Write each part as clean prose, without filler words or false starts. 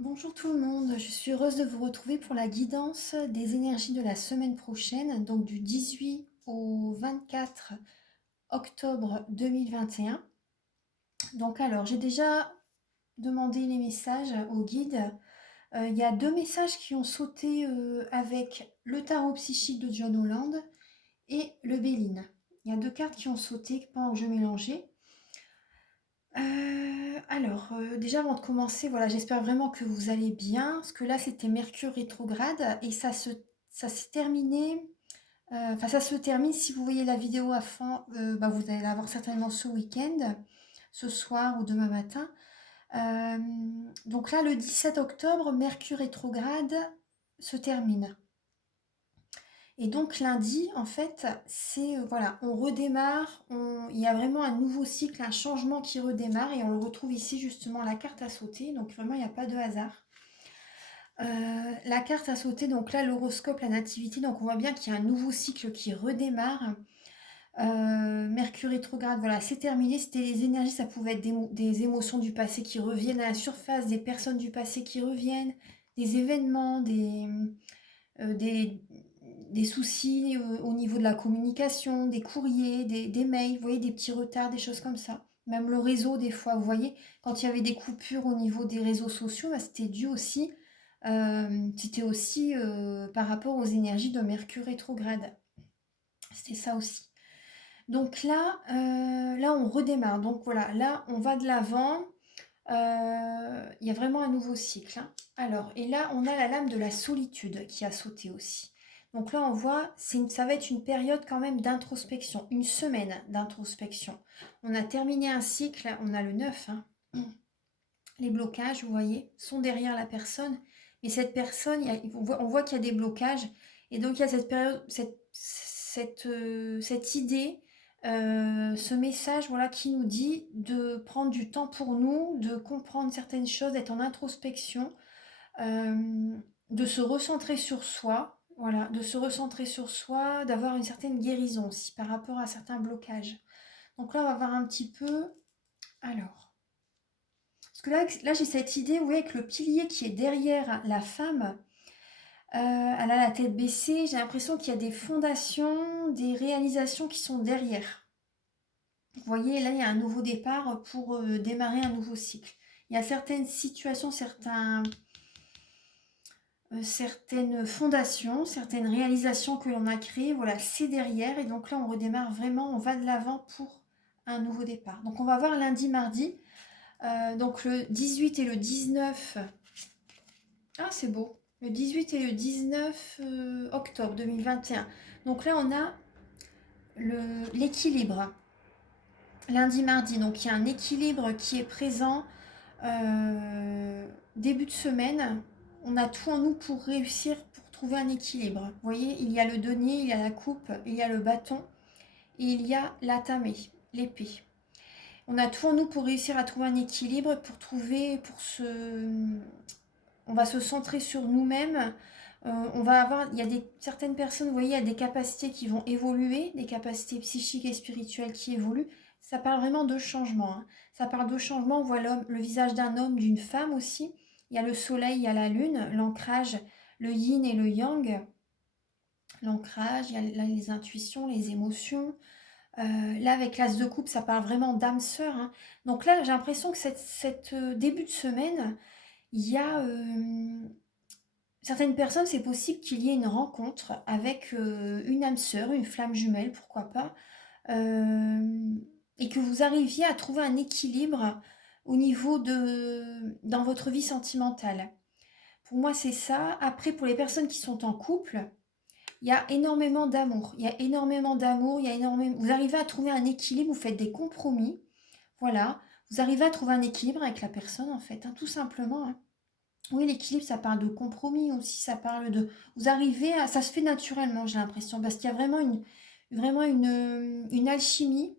Bonjour tout le monde, je suis heureuse de vous retrouver pour la guidance des énergies de la semaine prochaine, donc du 18 au 24 octobre 2021. Donc alors, j'ai déjà demandé les messages au guide. Il y a deux messages qui ont sauté avec le tarot psychique de John Holland et le Béline. Il y a deux cartes qui ont sauté pendant que je mélangeais. Déjà avant de commencer, voilà, j'espère vraiment que vous allez bien, parce que là c'était Mercure rétrograde et ça s'est terminé, enfin ça se termine si vous voyez la vidéo à fond, vous allez la voir certainement ce week-end, ce soir ou demain matin. Euh, donc là le 17 octobre, Mercure rétrograde se termine. Et donc lundi, en fait, c'est voilà, on redémarre, il y a vraiment un nouveau cycle, un changement qui redémarre et on le retrouve ici justement la carte à sauter, donc vraiment il n'y a pas de hasard. La carte à sauter, donc là l'horoscope, la nativité, donc on voit bien qu'il y a un nouveau cycle qui redémarre. Mercure rétrograde, voilà, c'est terminé, c'était les énergies, ça pouvait être des émotions du passé qui reviennent à la surface, des personnes du passé qui reviennent, des événements, euh, des, des soucis au niveau de la communication, des courriers, des mails, vous voyez, des petits retards, des choses comme ça. Même le réseau, des fois, vous voyez, quand il y avait des coupures au niveau des réseaux sociaux, c'était dû aussi, par rapport aux énergies de Mercure rétrograde. C'était ça aussi. Donc là, on redémarre. Donc voilà, là, on va de l'avant. Il y a vraiment un nouveau cycle, hein. Alors, et là, on a la lame de la solitude qui a sauté aussi. Donc là, on voit, ça va être une période quand même d'introspection, une semaine d'introspection. On a terminé un cycle, on a le 9, hein. Les blocages, vous voyez, sont derrière la personne. Mais cette personne, on voit qu'il y a des blocages. Et donc, il y a cette période, cette idée, ce message, voilà, qui nous dit de prendre du temps pour nous, de comprendre certaines choses, d'être en introspection, euh, de se recentrer sur soi, voilà, de se recentrer sur soi, d'avoir une certaine guérison aussi par rapport à certains blocages. Donc là, on va voir un petit peu. Alors. Parce que là j'ai cette idée, vous voyez, avec le pilier qui est derrière la femme, elle a la tête baissée, j'ai l'impression qu'il y a des fondations, des réalisations qui sont derrière. Vous voyez, là, il y a un nouveau départ pour démarrer un nouveau cycle. Il y a certaines situations, certaines fondations, certaines réalisations que l'on a créées, voilà, c'est derrière. Et donc là, on redémarre vraiment, on va de l'avant pour un nouveau départ. Donc on va voir lundi, mardi. Donc le 18 et le 19. Ah, c'est beau. Le 18 et le 19 octobre 2021. Donc là, on a l'équilibre. Lundi, mardi. Donc il y a un équilibre qui est présent. Début de semaine, on a tout en nous pour réussir, pour trouver un équilibre. Vous voyez, il y a le denier, il y a la coupe, il y a le bâton et il y a l'atamé, l'épée. On a tout en nous pour réussir à trouver un équilibre, on va se centrer sur nous-mêmes. On va avoir, il y a certaines personnes, vous voyez, il y a des capacités qui vont évoluer, des capacités psychiques et spirituelles qui évoluent. Ça parle vraiment de changement, hein. Ça parle de changement. On voit le visage d'un homme, d'une femme aussi. Il y a le soleil, il y a la lune, l'ancrage, le yin et le yang. L'ancrage, il y a là, les intuitions, les émotions. Là, avec l'as de coupe, ça parle vraiment d'âme sœur, hein. Donc là, j'ai l'impression que cette début de semaine, il y a certaines personnes, c'est possible qu'il y ait une rencontre avec une âme sœur, une flamme jumelle, pourquoi pas, euh, et que vous arriviez à trouver un équilibre au niveau dans votre vie sentimentale. Pour moi, c'est ça. Après, pour les personnes qui sont en couple, il y a énormément d'amour. Il y a énormément d'amour, vous arrivez à trouver un équilibre, vous faites des compromis. Voilà, vous arrivez à trouver un équilibre avec la personne, en fait, hein, tout simplement, hein. Oui, l'équilibre, ça parle de compromis aussi, ça parle de... Vous arrivez à... Ça se fait naturellement, j'ai l'impression, parce qu'il y a vraiment une alchimie,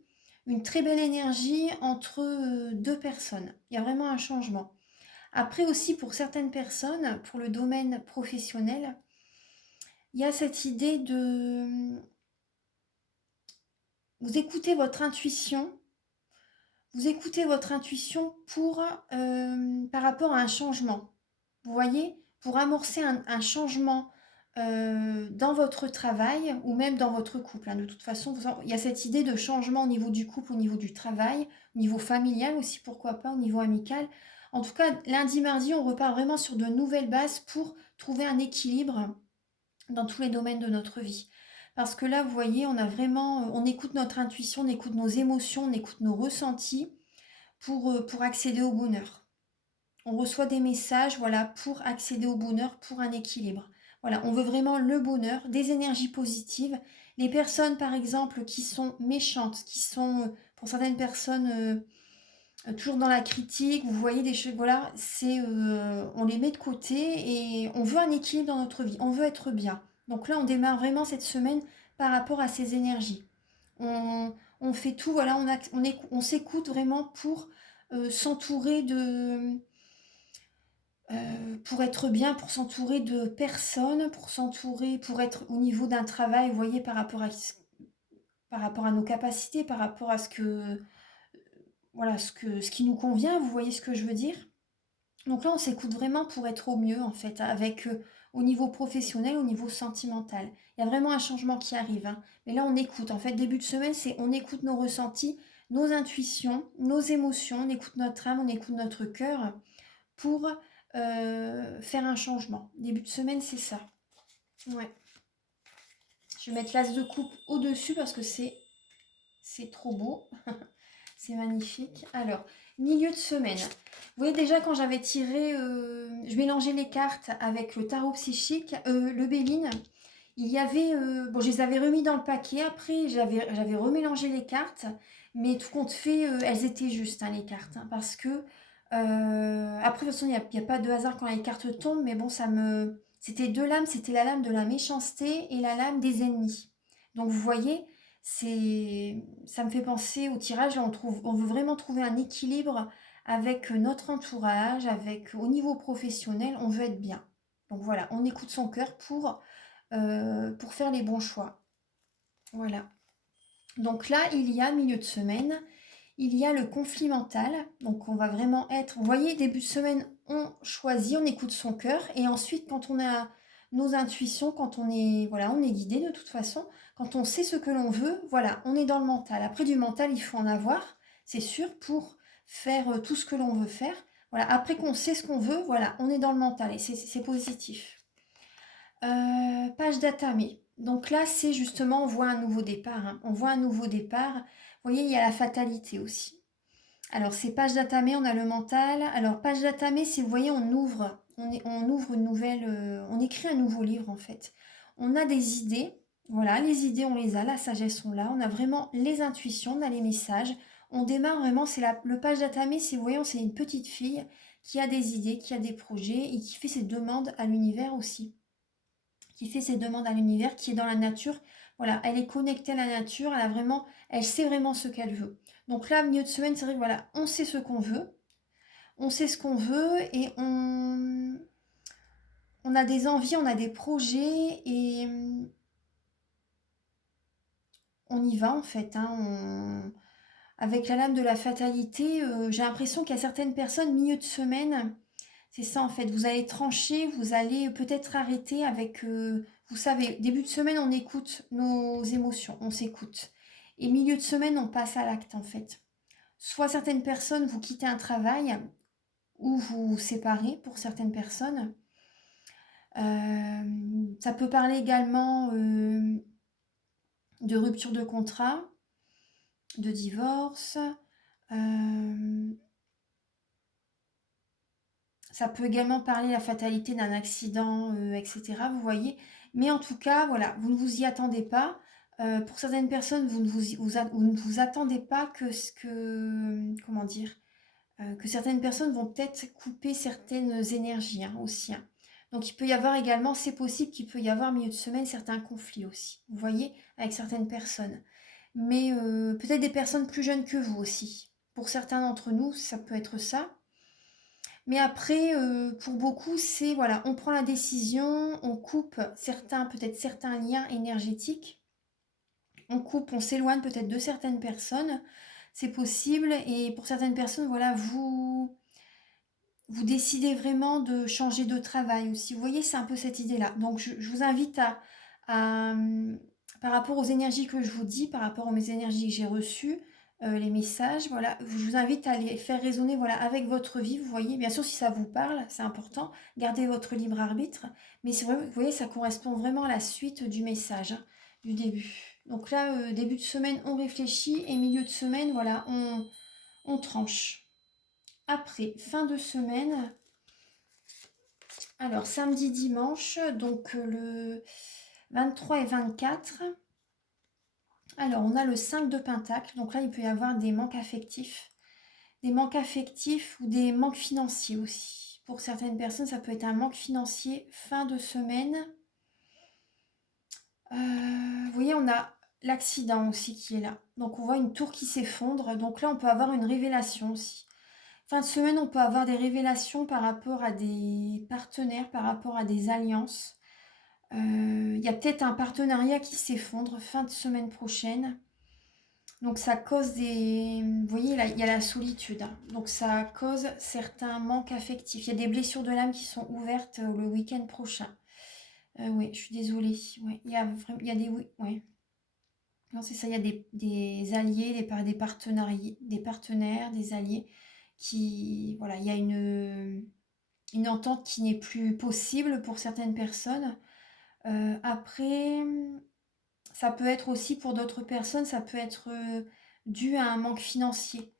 une très belle énergie entre deux personnes. Il y a vraiment un changement. Après aussi, pour certaines personnes, pour le domaine professionnel, il y a cette idée de... Vous écoutez votre intuition, par rapport à un changement. Vous voyez? Pour amorcer un changement dans votre travail ou même dans votre couple, hein. De toute façon, il y a cette idée de changement au niveau du couple, au niveau du travail, au niveau familial aussi, pourquoi pas, au niveau amical. En tout cas, lundi, mardi, on repart vraiment sur de nouvelles bases pour trouver un équilibre dans tous les domaines de notre vie. Parce que là, vous voyez, on a vraiment, on écoute notre intuition, on écoute nos émotions, on écoute nos ressentis pour accéder au bonheur. On reçoit des messages, voilà, pour accéder au bonheur, pour un équilibre. Voilà, on veut vraiment le bonheur, des énergies positives. Les personnes, par exemple, qui sont méchantes, qui sont, pour certaines personnes, toujours dans la critique, vous voyez des choses, voilà, on les met de côté et on veut un équilibre dans notre vie, on veut être bien. Donc là, on démarre vraiment cette semaine par rapport à ces énergies. On fait tout, voilà, on s'écoute vraiment pour s'entourer pour être bien, pour s'entourer de personnes, pour être au niveau d'un travail, vous voyez, par rapport à nos capacités, par rapport à voilà, ce qui nous convient, vous voyez ce que je veux dire? Donc là, on s'écoute vraiment pour être au mieux, en fait, avec, au niveau professionnel, au niveau sentimental. Il y a vraiment un changement qui arrive, hein. Mais là, on écoute. En fait, début de semaine, c'est on écoute nos ressentis, nos intuitions, nos émotions, on écoute notre âme, on écoute notre cœur pour faire un changement. Début de semaine, c'est ça. Ouais. Je vais mettre l'as de coupe au-dessus parce que c'est trop beau. C'est magnifique. Alors, milieu de semaine. Vous voyez déjà quand j'avais tiré, je mélangeais les cartes avec le tarot psychique, le Béline. Il y avait, bon, je les avais remis dans le paquet. Après, j'avais remélangé les cartes, mais tout compte fait, elles étaient justes, hein, les cartes, hein, parce que après, de toute façon, il y a pas de hasard quand les cartes tombent, mais bon, c'était deux lames, c'était la lame de la méchanceté et la lame des ennemis. Donc, vous voyez, ça me fait penser au tirage. Là, on veut vraiment trouver un équilibre avec notre entourage, au niveau professionnel, on veut être bien. Donc voilà, on écoute son cœur pour faire les bons choix. Voilà. Donc là, il y a milieu de semaine, il y a le conflit mental. Donc on va vraiment être, vous voyez, début de semaine, on choisit, on écoute son cœur. Et ensuite, quand on a nos intuitions, quand voilà, on est guidé de toute façon, quand on sait ce que l'on veut, voilà, on est dans le mental. Après, du mental, il faut en avoir, c'est sûr, pour faire tout ce que l'on veut faire. Voilà, après qu'on sait ce qu'on veut, voilà, on est dans le mental et c'est positif. Page d'Atame. Donc là, c'est justement, on voit un nouveau départ, hein. On voit un nouveau départ. Vous voyez, il y a la fatalité aussi. Alors, c'est page d'Atame, on a le mental. Alors, page d'Atame, si vous voyez, on ouvre une nouvelle, on écrit un nouveau livre en fait. On a des idées, voilà, les idées, on les a, la sagesse, on l'a. On a vraiment les intuitions, on a les messages. On démarre vraiment, le page d'Atame, si vous voyez, c'est une petite fille qui a des idées, qui a des projets et qui fait ses demandes à l'univers aussi, qui fait ses demandes à l'univers, qui est dans la nature. Voilà, elle est connectée à la nature, elle sait vraiment ce qu'elle veut. Donc là, milieu de semaine, c'est vrai que voilà, on sait ce qu'on veut, on sait ce qu'on veut et on a des envies, on a des projets et on y va en fait, hein. Avec la lame de la fatalité, j'ai l'impression qu'il y a certaines personnes, milieu de semaine, c'est ça en fait, vous allez trancher, vous allez peut-être arrêter avec, vous savez, début de semaine, on écoute nos émotions, on s'écoute. Et milieu de semaine, on passe à l'acte en fait. Soit certaines personnes, vous quittez un travail ou vous vous séparez pour certaines personnes. Ça peut parler également de rupture de contrat, de divorce. Euh, Ça peut également parler de la fatalité d'un accident, etc. Vous voyez. Mais en tout cas, voilà, vous ne vous y attendez pas. Pour certaines personnes, vous ne vous attendez pas comment dire, que certaines personnes vont peut-être couper certaines énergies, hein, aussi, hein. Donc il peut y avoir également, c'est possible qu'il peut y avoir milieu de semaine certains conflits aussi, vous voyez, avec certaines personnes. Mais peut-être des personnes plus jeunes que vous aussi. Pour certains d'entre nous, ça peut être ça. Mais après, pour beaucoup, c'est voilà, on prend la décision, on coupe peut-être certains liens énergétiques, on coupe, on s'éloigne peut-être de certaines personnes, c'est possible. Et pour certaines personnes, voilà, vous décidez vraiment de changer de travail aussi. Vous voyez, c'est un peu cette idée-là. Donc, je vous invite par rapport aux énergies que je vous dis, par rapport aux mes énergies que j'ai reçues, les messages, voilà, je vous invite à les faire résonner, voilà, avec votre vie, vous voyez. Bien sûr, si ça vous parle, c'est important, gardez votre libre arbitre, mais c'est vrai, vous voyez, ça correspond vraiment à la suite du message, hein, du début. Donc là, début de semaine, on réfléchit, et milieu de semaine, voilà, on tranche. Après, fin de semaine, alors samedi, dimanche, donc le 23 et 24. Alors, on a le 5 de Pentacle, donc là, il peut y avoir des manques affectifs. Des manques affectifs ou des manques financiers aussi. Pour certaines personnes, ça peut être un manque financier fin de semaine. Vous voyez, on a l'accident aussi qui est là. Donc, on voit une tour qui s'effondre. Donc là, on peut avoir une révélation aussi. Fin de semaine, on peut avoir des révélations par rapport à des partenaires, par rapport à des alliances. Il y a peut-être un partenariat qui s'effondre fin de semaine prochaine. Donc ça cause des... Vous voyez, là, il y a la solitude, hein. Donc ça cause certains manques affectifs. Il y a des blessures de l'âme qui sont ouvertes le week-end prochain. Oui, je suis désolée. Ouais, il y a des... Oui, ouais. Non, c'est ça, il y a des alliés, des partenaires, des alliés qui... Voilà, il y a une entente qui n'est plus possible pour certaines personnes. Après, ça peut être aussi pour d'autres personnes, ça peut être dû à un manque financier.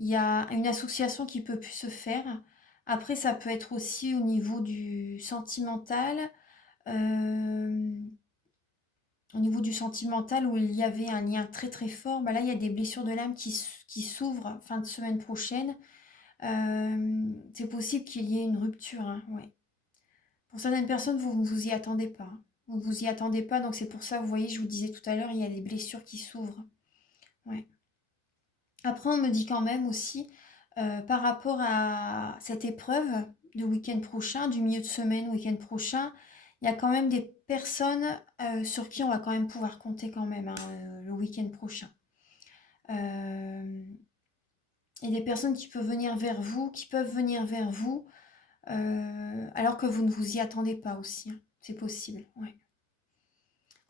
Il y a une association qui peut plus se faire. Après, ça peut être aussi au niveau du sentimental. euh, Au niveau du sentimental où il y avait un lien très très fort, bah là il y a des blessures de l'âme qui s'ouvrent fin de semaine prochaine. C'est possible qu'il y ait une rupture, hein, ouais. Pour certaines personnes, vous ne vous y attendez pas, hein. Vous ne vous y attendez pas, donc c'est pour ça, vous voyez, je vous disais tout à l'heure, il y a des blessures qui s'ouvrent. Ouais. Après, on me dit quand même aussi, par rapport à cette épreuve de week-end prochain, du milieu de semaine, week-end prochain, il y a quand même des personnes sur qui on va quand même pouvoir compter quand même, hein, le week-end prochain. Euh, et des personnes qui peuvent venir vers vous, alors que vous ne vous y attendez pas aussi, hein. C'est possible, ouais.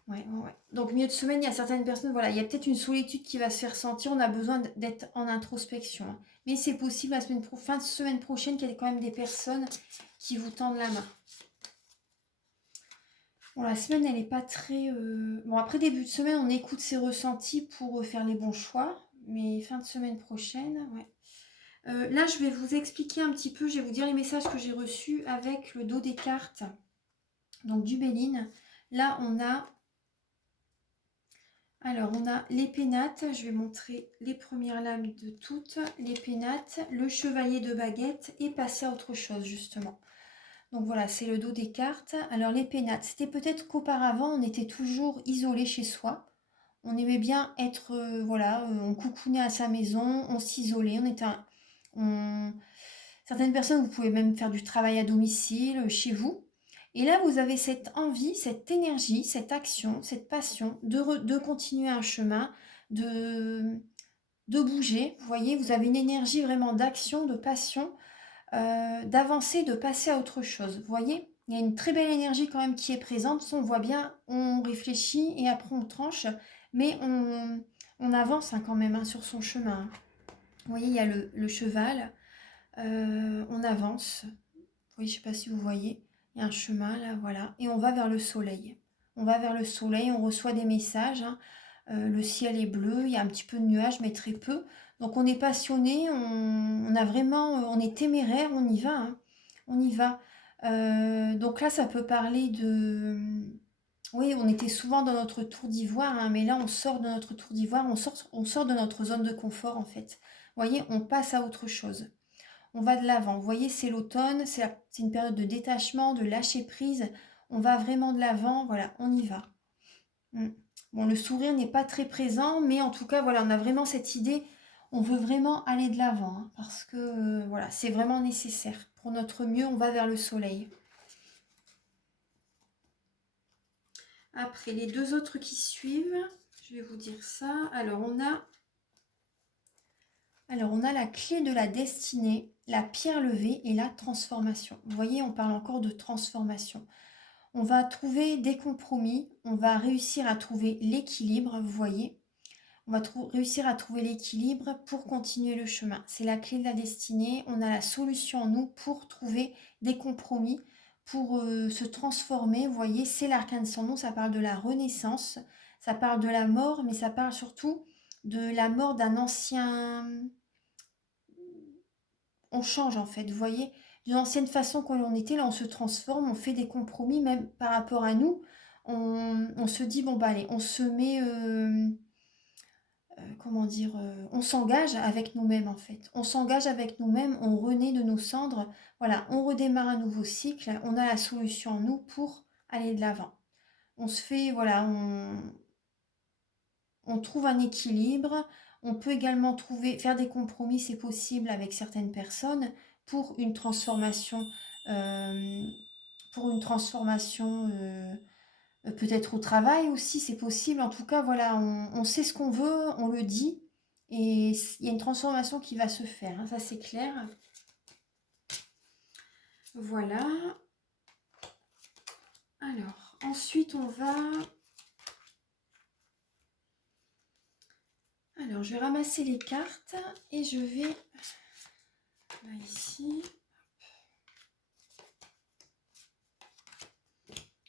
Ouais, ouais, ouais. Donc, milieu de semaine, il y a certaines personnes, voilà, il y a peut-être une solitude qui va se faire sentir. On a besoin d'être en introspection, hein. Mais c'est possible, fin de semaine prochaine, qu'il y ait quand même des personnes qui vous tendent la main. Bon, la semaine, elle n'est pas très... Bon, après début de semaine, on écoute ses ressentis pour faire les bons choix. Mais fin de semaine prochaine, ouais. Là, je vais vous expliquer un petit peu, je vais vous dire les messages que j'ai reçus avec le dos des cartes. Donc, du Béline. Là, on a... Alors, on a les pénates, je vais montrer les premières lames de toutes, les pénates, le chevalier de baguette et passer à autre chose, justement. Donc voilà, c'est le dos des cartes. Alors, les pénates, c'était peut-être qu'auparavant, on était toujours isolé chez soi. On aimait bien être, voilà, on coucounait à sa maison, on s'isolait, certaines personnes, vous pouvez même faire du travail à domicile, chez vous. Et là, vous avez cette envie, cette énergie, cette action, cette passion de continuer un chemin, de, de bouger. Vous voyez, vous avez une énergie vraiment d'action, de passion, d'avancer, de passer à autre chose. Vous voyez, il y a une très belle énergie quand même qui est présente. On voit bien, on réfléchit et après on tranche, mais on avance, hein, quand même, hein, sur son chemin. Vous voyez, il y a le cheval, on avance. Oui, je ne sais pas si vous voyez, il y a un chemin là, voilà, et on va vers le soleil. On va vers le soleil, on reçoit des messages, hein. Le ciel est bleu, il y a un petit peu de nuages, mais très peu. Donc on est passionné, on a vraiment, on est téméraire, on y va, hein. On y va. Donc là, ça peut parler de... Oui, on était souvent dans notre tour d'ivoire, hein, mais là, on sort de notre tour d'ivoire, on sort de notre zone de confort, en fait. Vous voyez, on passe à autre chose. On va de l'avant. Vous voyez, c'est l'automne, c'est une période de détachement, de lâcher prise. On va vraiment de l'avant, voilà, on y va. Bon, le sourire n'est pas très présent, mais en tout cas, voilà, on a vraiment cette idée, on veut vraiment aller de l'avant, hein, parce que, voilà, c'est vraiment nécessaire. Pour notre mieux, on va vers le soleil. Après, les deux autres qui suivent, je vais vous dire ça. Alors, on a la clé de la destinée. la pierre levée et la transformation. Vous voyez, on parle encore de transformation. On va trouver des compromis, on va réussir à trouver l'équilibre, vous voyez. On va réussir à trouver l'équilibre pour continuer le chemin. C'est la clé de la destinée. On a la solution en nous pour trouver des compromis, pour se transformer. Vous voyez, c'est l'arcane sans nom, ça parle de la renaissance, ça parle de la mort, mais ça parle surtout de la mort d'un ancien... On change en fait, vous voyez, d'une ancienne façon qu'on l'on était, là on se transforme, on fait des compromis même par rapport à nous. On se dit, bon bah allez, on se met... comment dire, on s'engage avec nous-mêmes en fait. On s'engage avec nous-mêmes, on renaît de nos cendres. Voilà, on redémarre un nouveau cycle. On a la solution en nous pour aller de l'avant. On se fait, voilà, on trouve un équilibre. On peut également faire des compromis, c'est possible, avec certaines personnes pour une transformation, euh, pour une transformation. Peut-être au travail aussi, c'est possible. En tout cas, voilà, on sait ce qu'on veut, on le dit, et il y a une transformation qui va se faire, hein, ça c'est clair. Voilà. Alors, ensuite on va... Alors, je vais ramasser les cartes et je vais... Là, ici.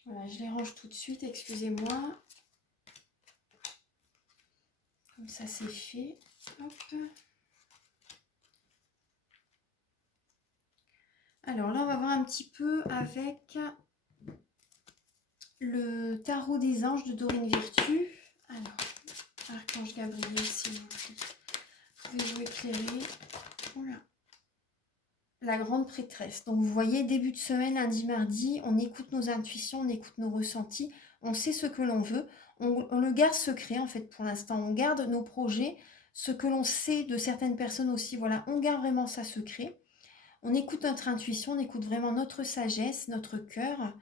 Voilà, je les range tout de suite, excusez-moi. Comme ça, c'est fait. Hop. Alors là, on va voir un petit peu avec le tarot des anges de Dorine Virtue. Alors, Archange Gabriel, s'il vous plaît. Pouvez-vous éclairer? Oula. La grande prêtresse. Donc vous voyez, début de semaine, lundi, mardi, on écoute nos intuitions, on écoute nos ressentis, on sait ce que l'on veut, on le garde secret en fait pour l'instant, on garde nos projets, ce que l'on sait de certaines personnes aussi, voilà, on garde vraiment ça secret. On écoute notre intuition, on écoute vraiment notre sagesse, notre cœur.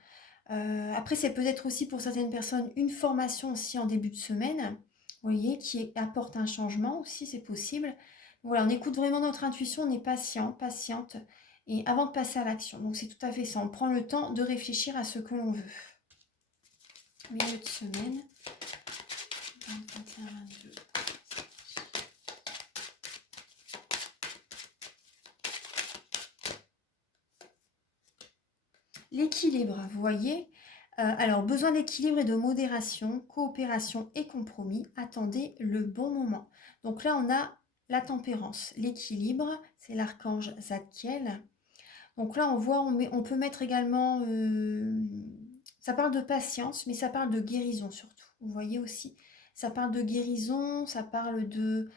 Après, c'est peut-être aussi pour certaines personnes une formation aussi en début de semaine, vous voyez, qui apporte un changement aussi, c'est possible. Voilà, on écoute vraiment notre intuition, on est patient, patiente, et avant de passer à l'action. Donc c'est tout à fait ça, on prend le temps de réfléchir à ce que l'on veut. Milieu de semaine, 21, 22. L'équilibre, vous voyez. Alors, besoin d'équilibre et de modération, coopération et compromis. Attendez le bon moment. Donc là, on a la tempérance. L'équilibre, c'est l'archange Zadkiel. Donc là, on voit, on peut mettre également... ça parle de patience, mais ça parle de guérison surtout. Vous voyez aussi, ça parle de guérison, ça parle de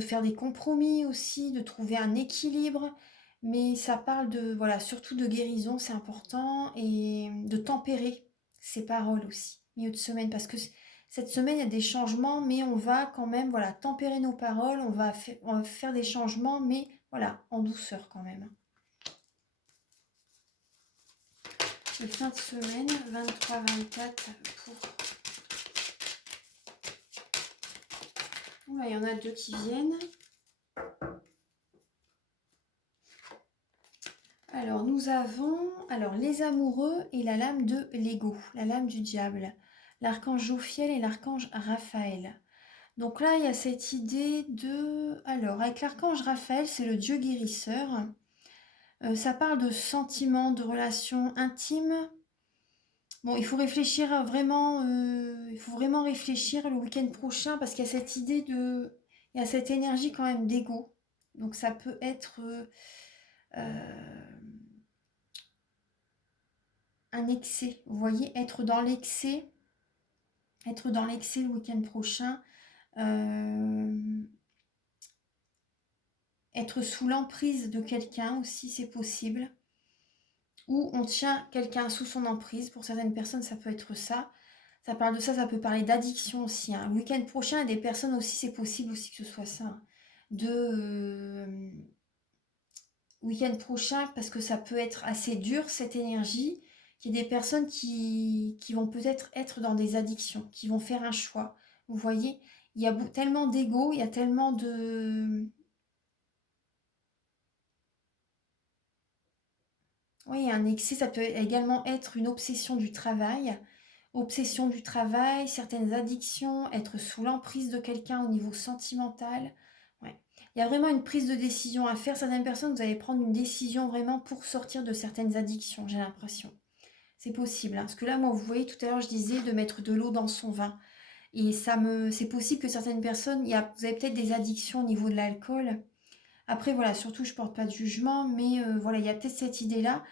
faire des compromis aussi, de trouver un équilibre, mais ça parle de, voilà, surtout de guérison, c'est important, et de tempérer ses paroles aussi, milieu de semaine, parce que cette semaine, il y a des changements, mais on va quand même, voilà, tempérer nos paroles, on va faire des changements, mais voilà, en douceur quand même. Le fin de semaine, 23-24 pour... Là, il y en a deux qui viennent. Alors, nous avons les amoureux et la lame de l'ego, la lame du diable, l'archange Jophiel et l'archange Raphaël. Donc là, il y a cette idée de... Alors, avec l'archange Raphaël, c'est le dieu guérisseur. Ça parle de sentiments, de relations intimes. Bon, il faut réfléchir vraiment, il faut vraiment réfléchir le week-end prochain parce qu'il y a cette idée de... Il y a cette énergie quand même d'ego. Donc ça peut être... un excès, vous voyez, être dans l'excès le week-end prochain, être sous l'emprise de quelqu'un aussi, c'est possible, ou on tient quelqu'un sous son emprise, pour certaines personnes ça peut être ça, ça parle de ça, ça peut parler d'addiction aussi, hein. Le week-end prochain, il y a des personnes aussi, c'est possible aussi que ce soit ça, hein. Week-end prochain, parce que ça peut être assez dur cette énergie, qu'il y a des personnes qui vont peut-être être dans des addictions, qui vont faire un choix. Vous voyez, il y a tellement d'ego, il y a tellement Oui, un excès, ça peut également être une obsession du travail. Obsession du travail, certaines addictions, être sous l'emprise de quelqu'un au niveau sentimental. Ouais. Il y a vraiment une prise de décision à faire. Certaines personnes, vous allez prendre une décision vraiment pour sortir de certaines addictions, j'ai l'impression. C'est possible, hein. Parce que là, moi, vous voyez, tout à l'heure, je disais de mettre de l'eau dans son vin. Et c'est possible que certaines personnes, vous avez peut-être des addictions au niveau de l'alcool. Après, voilà, surtout, je porte pas de jugement, mais voilà, il y a peut-être cette idée-là.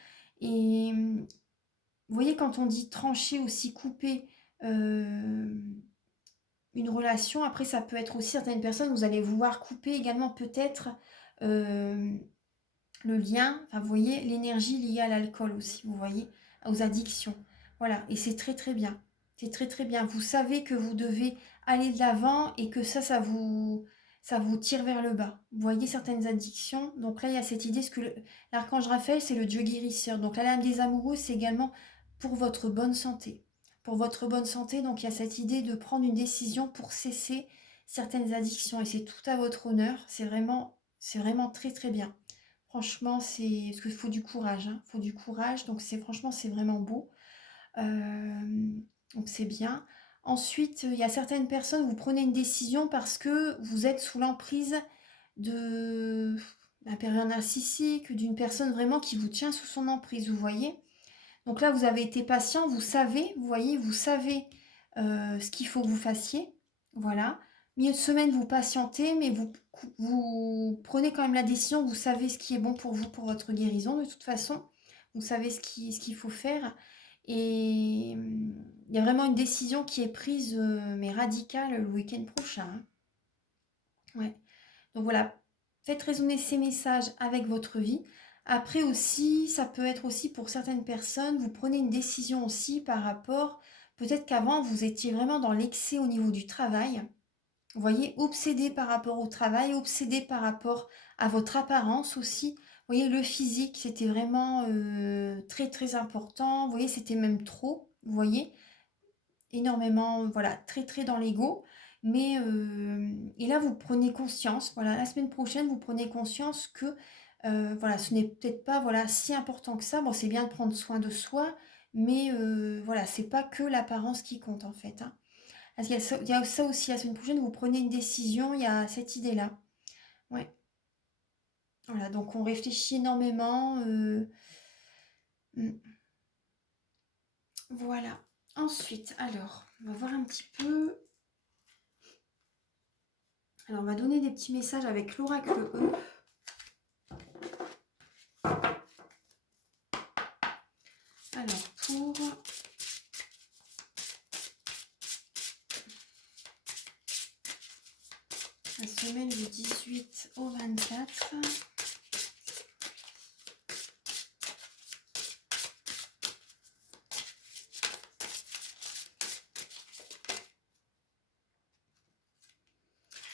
Et vous voyez, quand on dit trancher aussi, couper une relation, après, ça peut être aussi certaines personnes, vous allez vouloir couper également peut-être euh, le lien, enfin, vous voyez, l'énergie liée à l'alcool aussi, vous voyez, aux addictions. Voilà, et c'est très très bien. C'est très très bien. Vous savez que vous devez aller de l'avant et que ça vous tire vers le bas. Vous voyez certaines addictions. Donc là, il y a cette idée, ce que l'archange Raphaël, c'est le Dieu guérisseur. Donc la lame des amoureux, c'est également pour votre bonne santé. Pour votre bonne santé, donc il y a cette idée de prendre une décision pour cesser certaines addictions. Et c'est tout à votre honneur. C'est vraiment très très bien. Franchement, c'est parce qu'il faut du courage, hein. Faut du courage, donc franchement, c'est vraiment beau. Euh, donc c'est bien. Ensuite, il y a certaines personnes, vous prenez une décision parce que vous êtes sous l'emprise de d'un pervers narcissique, d'une personne vraiment qui vous tient sous son emprise, vous voyez. Donc là, vous avez été patient, vous savez, vous voyez, vous savez ce qu'il faut que vous fassiez. Voilà. Milieu de semaine, vous patientez, mais vous prenez quand même la décision, vous savez ce qui est bon pour vous, pour votre guérison, de toute façon. Vous savez ce qu'il faut faire. Et il y a vraiment une décision qui est prise, mais radicale, le week-end prochain, hein. Ouais. Donc voilà, faites résonner ces messages avec votre vie. Après aussi, ça peut être aussi pour certaines personnes, vous prenez une décision aussi par rapport, peut-être qu'avant vous étiez vraiment dans l'excès au niveau du travail. Vous voyez, obsédé par rapport au travail, obsédé par rapport à votre apparence aussi. Vous voyez, le physique, c'était vraiment très très important. Vous voyez, c'était même trop. Vous voyez, énormément, voilà, très très dans l'ego. Mais et là, vous prenez conscience, voilà, la semaine prochaine, vous prenez conscience que voilà, ce n'est peut-être pas voilà si important que ça. Bon, c'est bien de prendre soin de soi, mais voilà, c'est pas que l'apparence qui compte en fait, hein. Parce il y a ça aussi, la semaine prochaine, vous prenez une décision, il y a cette idée-là. Ouais, voilà, donc on réfléchit énormément. Mm, voilà. Ensuite, alors, on va voir un petit peu. Alors, on va donner des petits messages avec l'oracle E. Alors, pour la semaine du 18 au 24.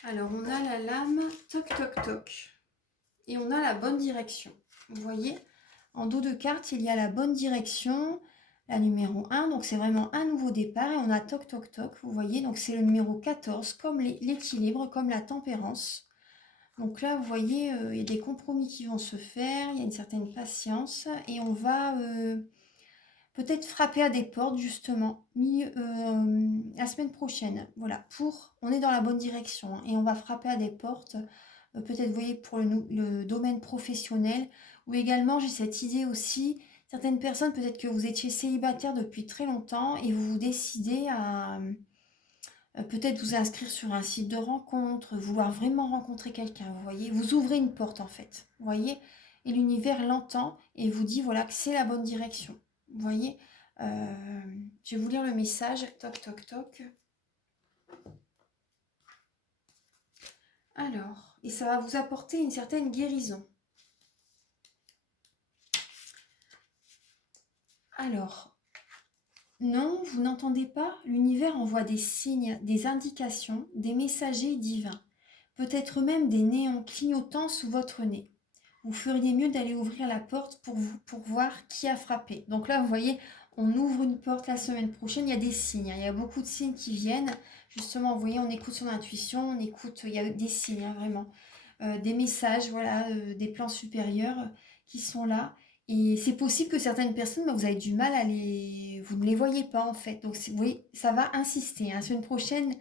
Alors, on a la lame toc toc toc. Et on a la bonne direction. Vous voyez, en dos de carte, il y a la bonne direction, la numéro 1. Donc, c'est vraiment un nouveau départ. Et on a toc toc toc. Vous voyez, donc c'est le numéro 14, comme l'équilibre, comme la tempérance. Donc là, vous voyez, il y a des compromis qui vont se faire. Il y a une certaine patience. Et on va peut-être frapper à des portes, justement, la semaine prochaine. Voilà, on est dans la bonne direction, hein, et on va frapper à des portes, peut-être, vous voyez, pour le domaine professionnel, ou également, j'ai cette idée aussi, certaines personnes, peut-être que vous étiez célibataire depuis très longtemps, et vous vous décidez à peut-être vous inscrire sur un site de rencontre, vouloir vraiment rencontrer quelqu'un, vous voyez, vous ouvrez une porte, en fait, vous voyez, et l'univers l'entend, et vous dit, voilà, que c'est la bonne direction. Vous voyez, je vais vous lire le message. Toc, toc, toc. Alors, et ça va vous apporter une certaine guérison. Alors, non, vous n'entendez pas. L'univers envoie des signes, des indications, des messagers divins. Peut-être même des néons clignotants sous votre nez. Vous feriez mieux d'aller ouvrir la porte pour voir qui a frappé. Donc là, vous voyez, on ouvre une porte la semaine prochaine, il y a des signes, hein. Il y a beaucoup de signes qui viennent. Justement, vous voyez, on écoute son intuition, on écoute, il y a des signes, hein, vraiment. Des messages, voilà, des plans supérieurs qui sont là. Et c'est possible que certaines personnes, bah, vous avez du mal à les... Vous ne les voyez pas en fait. Donc vous voyez, ça va insister, hein. La semaine prochaine,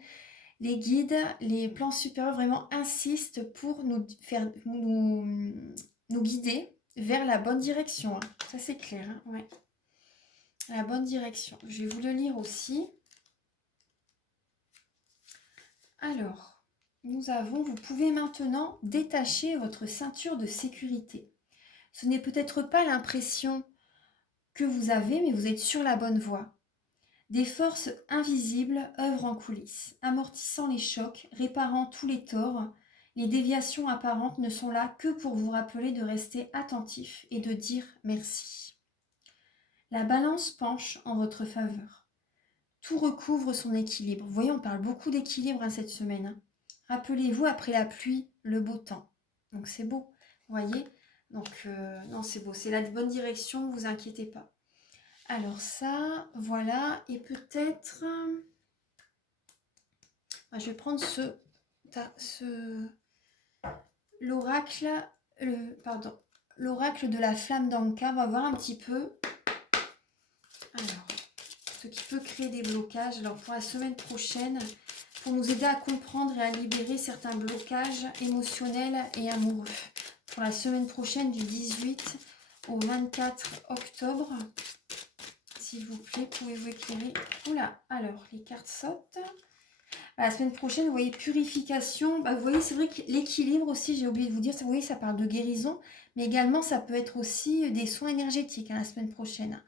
les guides, les plans supérieurs vraiment insistent pour nous faire nous guider vers la bonne direction, hein. Ça c'est clair, hein, ouais. La bonne direction. Je vais vous le lire aussi. Alors, nous avons, vous pouvez maintenant détacher votre ceinture de sécurité. Ce n'est peut-être pas l'impression que vous avez, mais vous êtes sur la bonne voie. Des forces invisibles œuvrent en coulisses, amortissant les chocs, réparant tous les torts. Les déviations apparentes ne sont là que pour vous rappeler de rester attentif et de dire merci. La balance penche en votre faveur. Tout recouvre son équilibre. Vous voyez, on parle beaucoup d'équilibre cette semaine, hein. Rappelez-vous, après la pluie, le beau temps. Donc c'est beau, vous voyez. Donc non, c'est beau, c'est la bonne direction, ne vous inquiétez pas. Alors ça, voilà, et peut-être... je vais prendre l'oracle, l'oracle de la flamme d'Anka. On va voir un petit peu. Alors, ce qui peut créer des blocages. Alors pour la semaine prochaine, pour nous aider à comprendre et à libérer certains blocages émotionnels et amoureux. Pour la semaine prochaine du 18 au 24 octobre, s'il vous plaît, pouvez-vous éclairer? Oula, alors les cartes sautent. La semaine prochaine, vous voyez, purification. Vous voyez, c'est vrai que l'équilibre aussi, j'ai oublié de vous dire, vous voyez, ça parle de guérison, mais également, ça peut être aussi des soins énergétiques, hein, la semaine prochaine.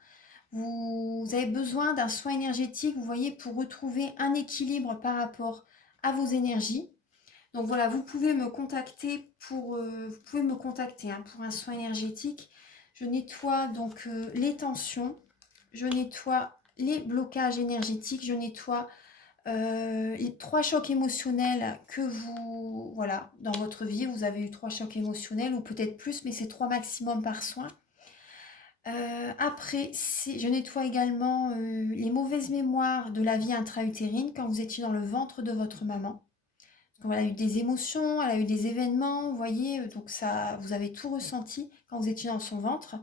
Vous avez besoin d'un soin énergétique, vous voyez, pour retrouver un équilibre par rapport à vos énergies. Donc voilà, vous pouvez me contacter pour, hein, pour un soin énergétique. Je nettoie donc les tensions, je nettoie les blocages énergétiques, je nettoie les 3 chocs émotionnels que vous, voilà, dans votre vie, vous avez eu 3 chocs émotionnels ou peut-être plus, mais c'est 3 maximum par soin. Après, je nettoie également les mauvaises mémoires de la vie intra-utérine quand vous étiez dans le ventre de votre maman. Donc, elle a eu des émotions, elle a eu des événements, vous voyez, donc ça, vous avez tout ressenti quand vous étiez dans son ventre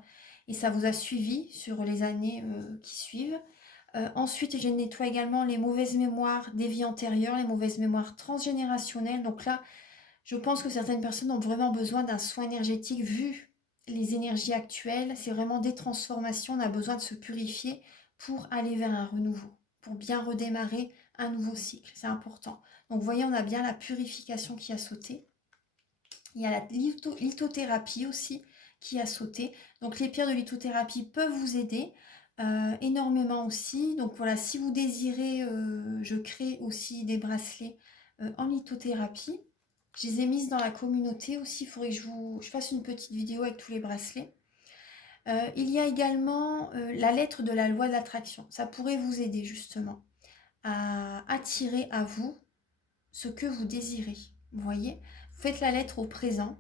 et ça vous a suivi sur les années qui suivent. Ensuite, je nettoie également les mauvaises mémoires des vies antérieures, les mauvaises mémoires transgénérationnelles. Donc là, je pense que certaines personnes ont vraiment besoin d'un soin énergétique vu les énergies actuelles. C'est vraiment des transformations. On a besoin de se purifier pour aller vers un renouveau, pour bien redémarrer un nouveau cycle. C'est important. Donc vous voyez, on a bien la purification qui a sauté. Il y a la lithothérapie aussi qui a sauté. Donc les pierres de lithothérapie peuvent vous aider énormément aussi. Donc voilà, si vous désirez, je crée aussi des bracelets en lithothérapie. Je les ai mises dans la communauté aussi. Il faudrait que je fasse une petite vidéo avec tous les bracelets. Il y a également la lettre de la loi de l'attraction. Ça pourrait vous aider justement à attirer à vous ce que vous désirez. Vous voyez, vous faites la lettre au présent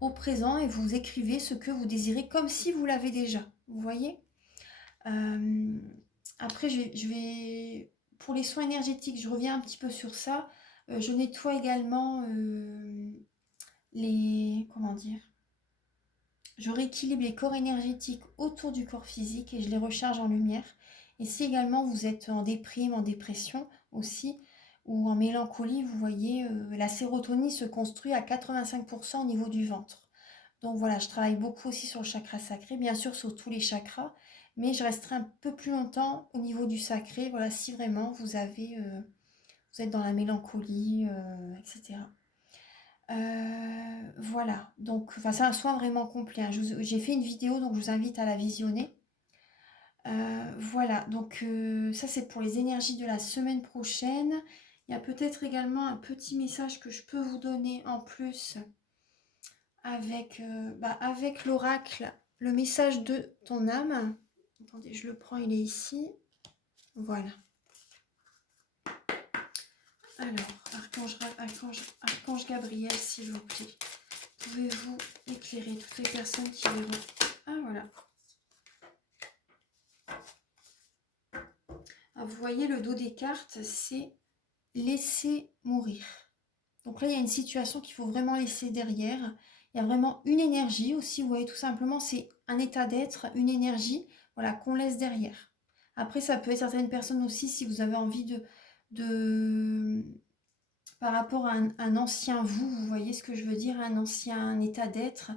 et vous écrivez ce que vous désirez comme si vous l'avez déjà. Vous voyez. Après, je vais pour les soins énergétiques, je reviens un petit peu sur ça. Je nettoie également comment dire, je rééquilibre les corps énergétiques autour du corps physique et je les recharge en lumière. Et si également vous êtes en déprime, en dépression aussi, ou en mélancolie, vous voyez, la sérotonine se construit à 85% au niveau du ventre. Donc voilà, je travaille beaucoup aussi sur le chakra sacré, bien sûr sur tous les chakras, mais je resterai un peu plus longtemps au niveau du sacré, voilà, si vraiment vous êtes dans la mélancolie, etc. Voilà, donc c'est un soin vraiment complet, hein. J'ai fait une vidéo, donc je vous invite à la visionner. Voilà, donc ça c'est pour les énergies de la semaine prochaine. Il y a peut-être également un petit message que je peux vous donner en plus avec l'oracle, le message de ton âme. Attendez, je le prends, il est ici. Voilà. Alors, Archange Gabriel, s'il vous plaît, pouvez-vous éclairer toutes les personnes qui verront? Ah, voilà. Ah, vous voyez, le dos des cartes, c'est laisser mourir. Donc là, il y a une situation qu'il faut vraiment laisser derrière. Il y a vraiment une énergie aussi, vous voyez, tout simplement, c'est un état d'être, une énergie, voilà, qu'on laisse derrière. Après, ça peut être certaines personnes aussi, si vous avez envie de par rapport à un ancien vous voyez ce que je veux dire, un ancien état d'être,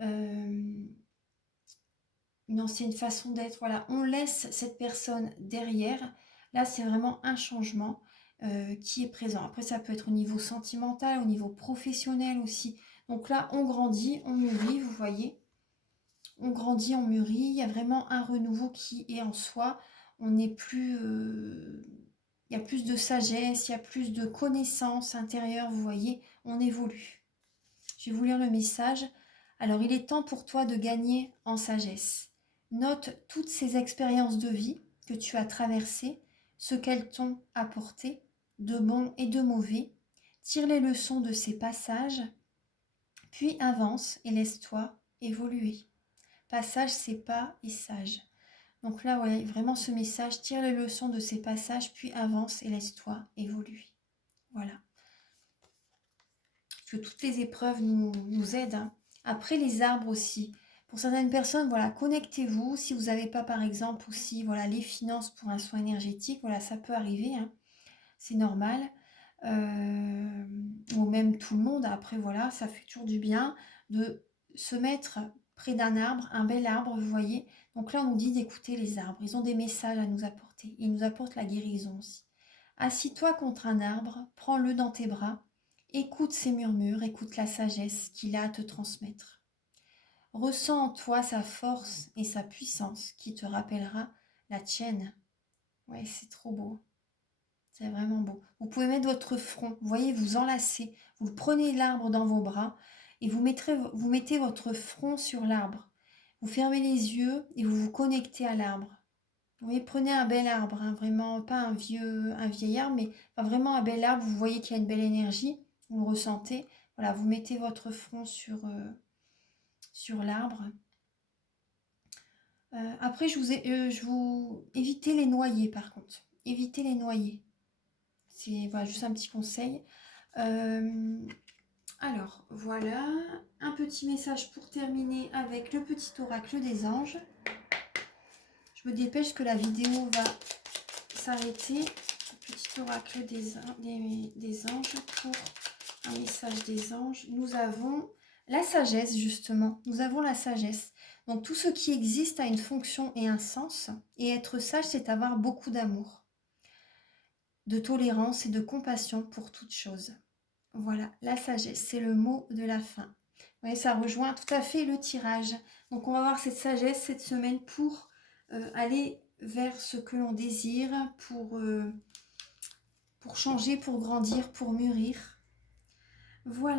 une ancienne façon d'être, voilà, on laisse cette personne derrière. Là, c'est vraiment un changement qui est présent. Après, ça peut être au niveau sentimental, au niveau professionnel aussi. Donc là, on grandit, on mûrit, vous voyez. On grandit, on mûrit. Il y a vraiment un renouveau qui est en soi. On n'est plus... il y a plus de sagesse, il y a plus de connaissances intérieures, vous voyez. On évolue. Je vais vous lire le message. Alors, il est temps pour toi de gagner en sagesse. Note toutes ces expériences de vie que tu as traversées, ce qu'elles t'ont apporté, de bon et de mauvais. Tire les leçons de ces passages, puis avance et laisse-toi évoluer. Passage, c'est pas et sage. Donc là, voyez vraiment ce message, tire les leçons de ces passages, puis avance et laisse-toi évoluer. Voilà. Que toutes les épreuves nous aident. Hein. Après, les arbres aussi. Pour certaines personnes, voilà, connectez-vous. Si vous n'avez pas, par exemple, aussi voilà, les finances pour un soin énergétique, voilà, ça peut arriver. Hein. C'est normal. Ou même tout le monde. Après, voilà, ça fait toujours du bien de se mettre près d'un arbre, un bel arbre, vous voyez. Donc là, on nous dit d'écouter les arbres. Ils ont des messages à nous apporter. Ils nous apportent la guérison aussi. Assis-toi contre un arbre, prends-le dans tes bras. Écoute ses murmures, écoute la sagesse qu'il a à te transmettre. Ressens en toi sa force et sa puissance qui te rappellera la tienne. Ouais, c'est trop beau. C'est vraiment beau. Vous pouvez mettre votre front, vous voyez, vous enlacez. Vous prenez l'arbre dans vos bras et vous mettez votre front sur l'arbre. Vous fermez les yeux et vous vous connectez à l'arbre. Vous voyez, prenez un bel arbre, hein, vraiment pas un vieil arbre, mais enfin, vraiment un bel arbre. Vous voyez qu'il y a une belle énergie, vous le ressentez. Voilà, vous mettez votre front sur l'arbre. Après, je vous évitez les noyer par contre. Évitez les noyer. C'est voilà, juste un petit conseil. Alors, voilà, un petit message pour terminer avec le petit oracle des anges. Je me dépêche que la vidéo va s'arrêter. Petit oracle des anges pour un message des anges. Nous avons la sagesse, justement. Nous avons la sagesse. Donc, tout ce qui existe a une fonction et un sens. Et être sage, c'est avoir beaucoup d'amour, de tolérance et de compassion pour toute chose. Voilà, la sagesse, c'est le mot de la fin. Vous voyez, ça rejoint tout à fait le tirage. Donc, on va avoir cette sagesse cette semaine pour aller vers ce que l'on désire, pour changer, pour grandir, pour mûrir. Voilà.